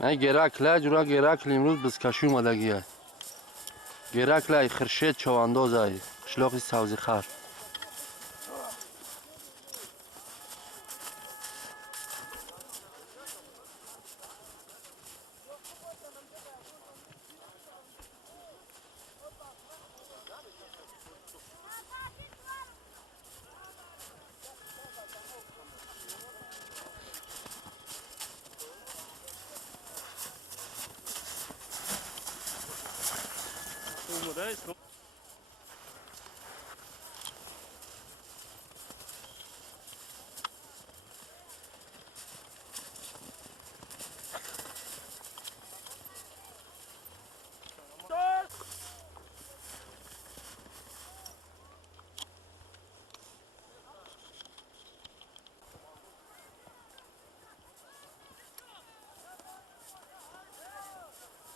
نه گرکله جورا گرکل امروز بزکشی اومدگیه گرکله خرشید چواندازه قشلاقی سوزی خر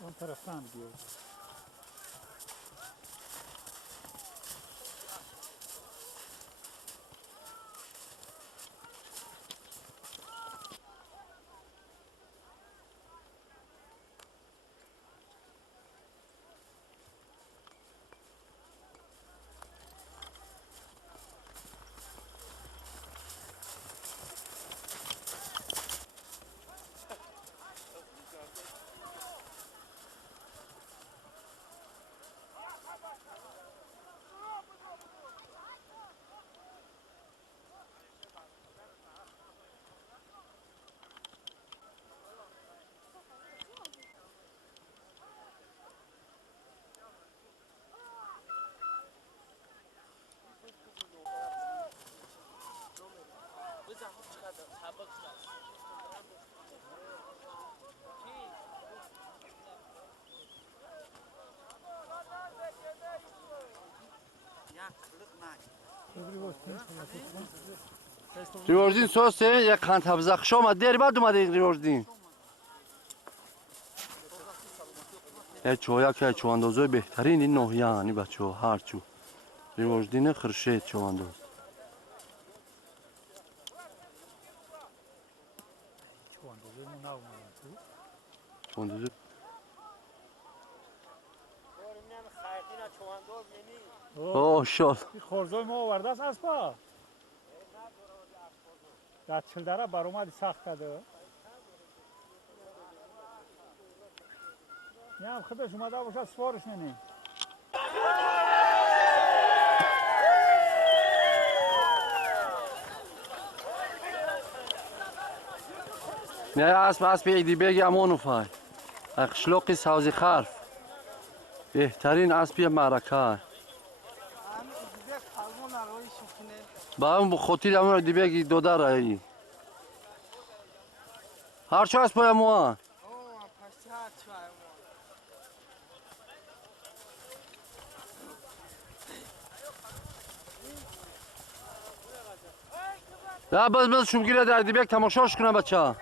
اون طرفتن بیار ریوردین سوسه یک خانت حبزخ شما دیر بعد اومده ریوردین چویا که چواندازای بهترین این نوحیه هنی بچه ها هرچو ریوردین خرشید چوانداز چواندازای اوه شال خورزوی ما آورده است اسبا در چلدره بر اومدی سخت کرده یه هم خودش اومده باشه سوارش نمی نه اسب ایدی بگی امانو فای اخشلاقی سوزی خرف بهترین اسبی معرکه با هم بخوتی امون ایدی بگی دو در ای هر چه اسب باید موان نه بس شمگیره در ایدی بگ تماشاش کنه بچه